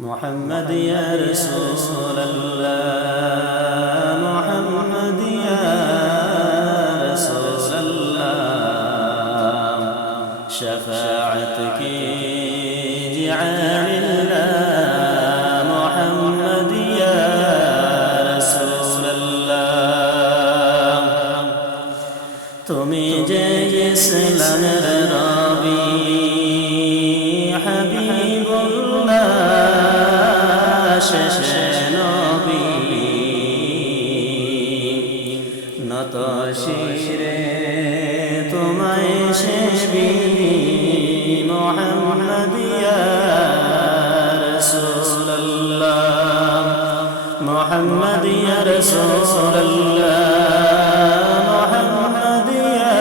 محمد يا رسول الله محمد يا رسول الله شفاعتك جعل الله محمد يا رسول الله তুমি যে ইসলামের নবী হাবিবুল্লাহ শেষ নবী নত শিরে তোমায় সেবি মুহাম্মদ ইয়া রাসূলুল্লাহ মুহাম্মদ ইয়া রাসূলুল্লাহ মুহাম্মদ ইয়া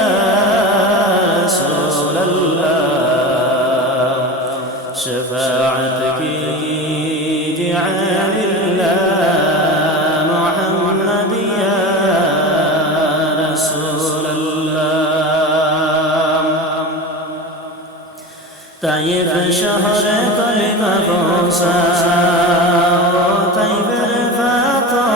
রাসূলুল্লাহ شفاعتك جعل الله محمد يا رسول الله طيب شهر كلمة بوسا طيب الفاتو